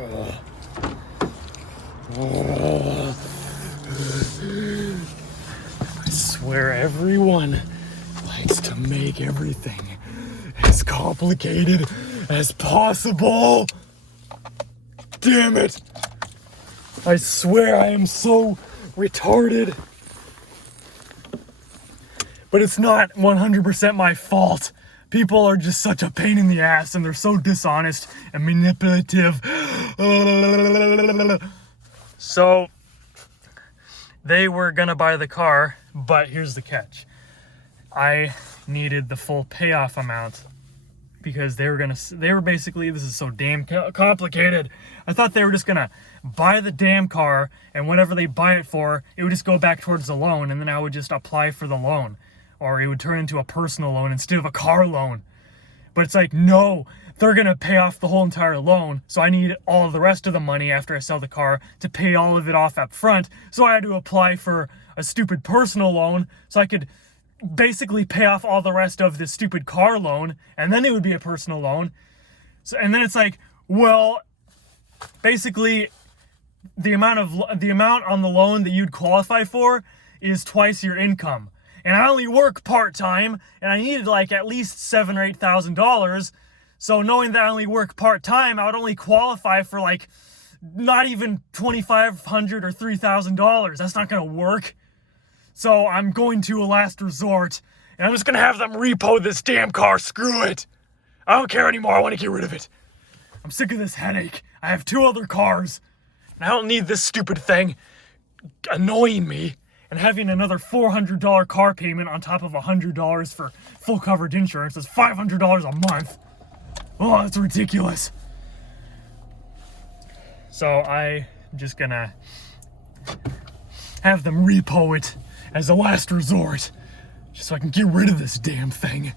I swear everyone likes to make everything as complicated as possible. Damn it. I swear I am so retarded. But it's not 100% my fault. People are just such a pain in the ass and they're so dishonest and manipulative. So they were gonna buy the car, but here's the catch. I needed the full payoff amount because they were basically, this is so damn complicated. I thought they were just gonna buy the damn car and whatever they buy it for, it would just go back towards the loan and then I would just apply for the loan. Or it would turn into a personal loan instead of a car loan. But it's like, no, they're gonna pay off the whole entire loan. So I need all of the rest of the money after I sell the car to pay all of it off up front. So I had to apply for a stupid personal loan so I could basically pay off all the rest of this stupid car loan. And then it would be a personal loan. So, and then it's like, well, basically the amount on the loan that you'd qualify for is twice your income. And I only work part-time, and I needed like at least $7,000 or $8,000. So knowing that I only work part-time, I would only qualify for like not even $2,500 or $3,000. That's not gonna work. So I'm going to a last resort, and I'm just gonna have them repo this damn car. Screw it. I don't care anymore. I want to get rid of it. I'm sick of this headache. I have 2 other cars, and I don't need this stupid thing annoying me. And having another $400 car payment on top of $100 for full coverage insurance is $500 a month. Oh, that's ridiculous. So I'm just gonna have them repo it as a last resort, just so I can get rid of this damn thing.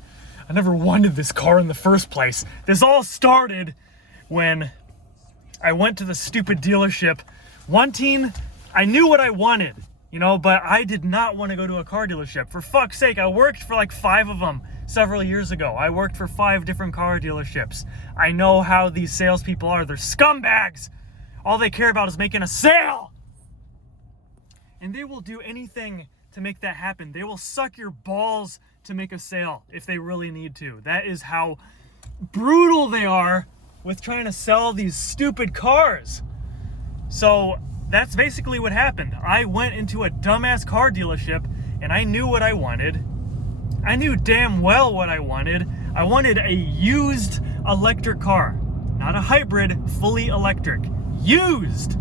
I never wanted this car in the first place. This all started when I went to the stupid dealership I knew what I wanted. You know, but I did not want to go to a car dealership. For fuck's sake, I worked for like 5 of them several years ago. I worked for 5 different car dealerships. I know how these salespeople are. They're scumbags. All they care about is making a sale. And they will do anything to make that happen. They will suck your balls to make a sale if they really need to. That is how brutal they are with trying to sell these stupid cars. So that's basically what happened. I went into a dumbass car dealership and I knew what I wanted. I knew damn well what I wanted. I wanted a used electric car, not a hybrid, fully electric. Used!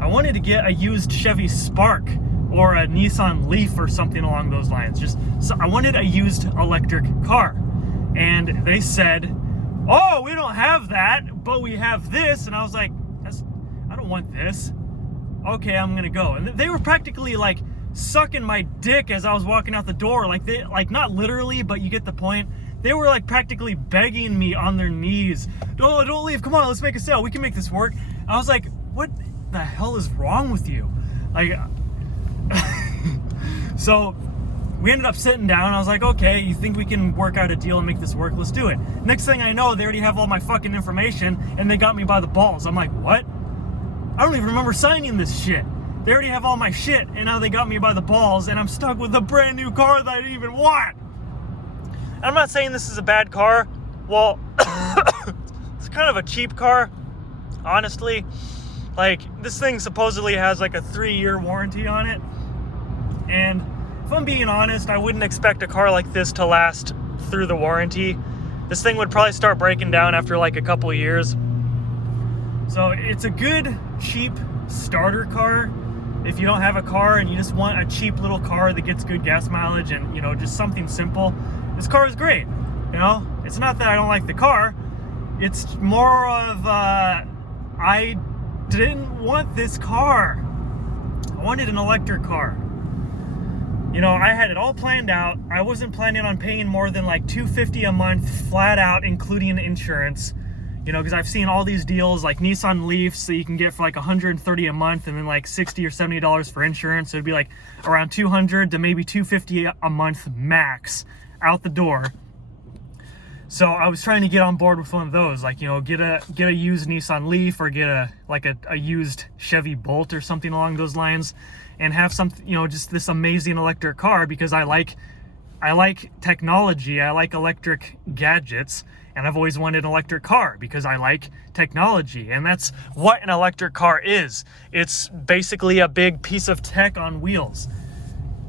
I wanted to get a used Chevy Spark or a Nissan Leaf or something along those lines. So I wanted a used electric car. And they said, oh, we don't have that, but we have this. And I was like, I don't want this. Okay, I'm gonna go. And they were practically like sucking my dick as I was walking out the door. Like not literally, but you get the point. They were like practically begging me on their knees. Don't leave, come on, let's make a sale. We can make this work. I was like, what the hell is wrong with you? Like, so we ended up sitting down. I was like, okay, you think we can work out a deal and make this work? Let's do it. Next thing I know, they already have all my fucking information and they got me by the balls. I'm like, what? I don't even remember signing this shit. They already have all my shit, and now they got me by the balls, and I'm stuck with a brand new car that I didn't even want. I'm not saying this is a bad car. Well, it's kind of a cheap car, honestly. Like, this thing supposedly has like a 3-year warranty on it. And if I'm being honest, I wouldn't expect a car like this to last through the warranty. This thing would probably start breaking down after like a couple of years. So it's a good, cheap starter car if you don't have a car and you just want a cheap little car that gets good gas mileage and, you know, just something simple. This car is great, you know? It's not that I don't like the car. It's more of, I didn't want this car. I wanted an electric car. You know, I had it all planned out. I wasn't planning on paying more than like $250 a month flat out, including insurance. You know, because I've seen all these deals like Nissan Leafs that you can get for like $130 a month and then like $60 or $70 for insurance. So it'd be like around $200 to maybe $250 a month max out the door. So I was trying to get on board with one of those, like, you know, get a used Nissan Leaf, or get a used Chevy Bolt or something along those lines, and have something, you know, just this amazing electric car, because I like technology, I like electric gadgets, and I've always wanted an electric car because I like technology, and that's what an electric car is. It's basically a big piece of tech on wheels,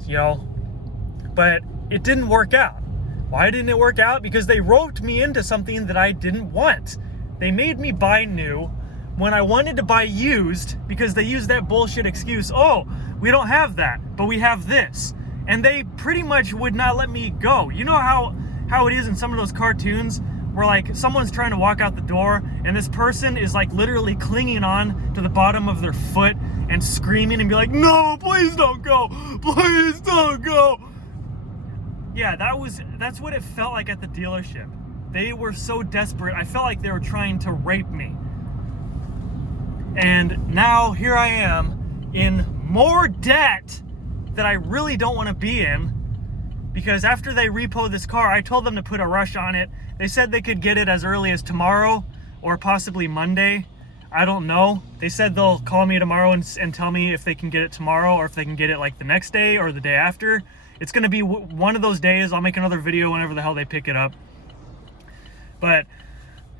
you know, but it didn't work out. Why didn't it work out? Because they roped me into something that I didn't want. They made me buy new when I wanted to buy used, because they used that bullshit excuse, oh, we don't have that, but we have this. And they pretty much would not let me go. You know how it is in some of those cartoons where, like, someone's trying to walk out the door and this person is, like, literally clinging on to the bottom of their foot and screaming and be like, no, please don't go, please don't go. Yeah, that's what it felt like at the dealership. They were so desperate. I felt like they were trying to rape me. And now here I am in more debt that I really don't want to be in, because after they repoed this car, I told them to put a rush on it. They said they could get it as early as tomorrow or possibly Monday. I don't know. They said they'll call me tomorrow and tell me if they can get it tomorrow, or if they can get it like the next day or the day after. It's going to be one of those days. I'll make another video whenever the hell they pick it up. But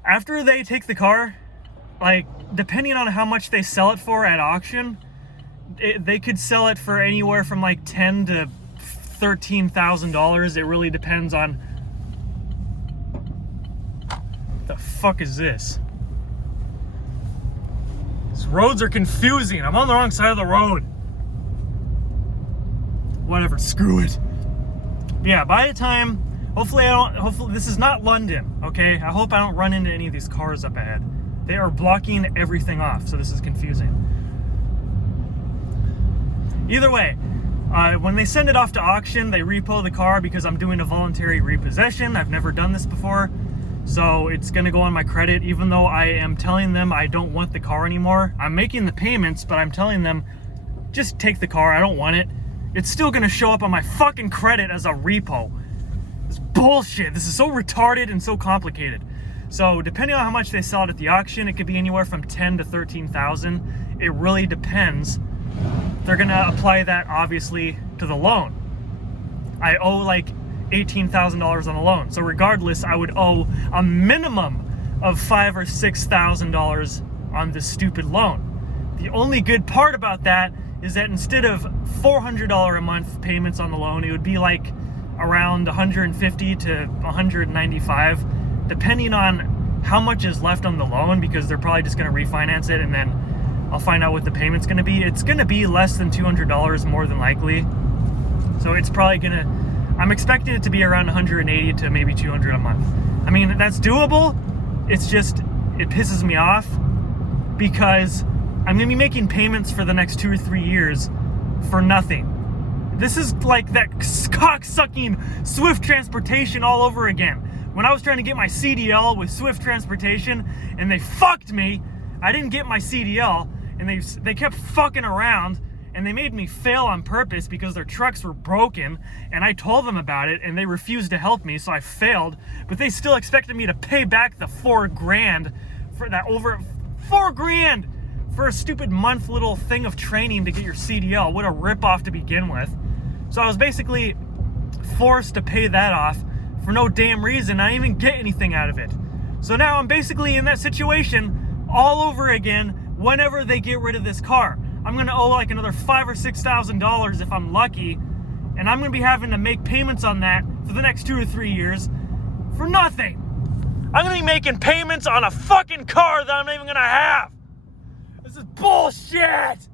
after they take the car, like, depending on how much they sell it for at auction, they could sell it for anywhere from like $10,000 to $13,000. It really depends on... What the fuck is this? These roads are confusing. I'm on the wrong side of the road. Whatever, screw it. But yeah, by the time, hopefully this is not London, okay? I hope I don't run into any of these cars up ahead. They are blocking everything off, so this is confusing. Either way, when they send it off to auction, they repo the car, because I'm doing a voluntary repossession. I've never done this before, so it's gonna go on my credit, even though I am telling them I don't want the car anymore. I'm making the payments, but I'm telling them, just take the car, I don't want it. It's still gonna show up on my fucking credit as a repo. It's bullshit. This is so retarded and so complicated. So depending on how much they sell it at the auction, it could be anywhere from $10,000 to $13,000. It really depends. They're gonna apply that obviously to the loan. I owe like $18,000 on a loan. So regardless, I would owe a minimum of $5,000 or $6,000 on this stupid loan. The only good part about that is that instead of $400 a month payments on the loan, it would be like around $150 to $195, depending on how much is left on the loan, because they're probably just going to refinance it, and then I'll find out what the payment's going to be. It's going to be less than $200 more than likely. So it's probably going to, I'm expecting it to be around $180 to maybe $200 a month. I mean, that's doable. It's just, it pisses me off because I'm going to be making payments for the next 2 or 3 years for nothing. This is like that cock-sucking Swift Transportation all over again. When I was trying to get my CDL with Swift Transportation and they fucked me, I didn't get my CDL, and they kept fucking around, and they made me fail on purpose because their trucks were broken, and I told them about it, and they refused to help me, so I failed. But they still expected me to pay back the $4,000 for that, over $4,000 for a stupid month little thing of training to get your CDL. What a ripoff to begin with. So I was basically forced to pay that off for no damn reason. I didn't even get anything out of it. So now I'm basically in that situation all over again whenever they get rid of this car. I'm gonna owe like another $5,000 or $6,000 if I'm lucky, and I'm gonna be having to make payments on that for the next 2 or 3 years for nothing. I'm gonna be making payments on a fucking car that I'm not even gonna have. This is bullshit!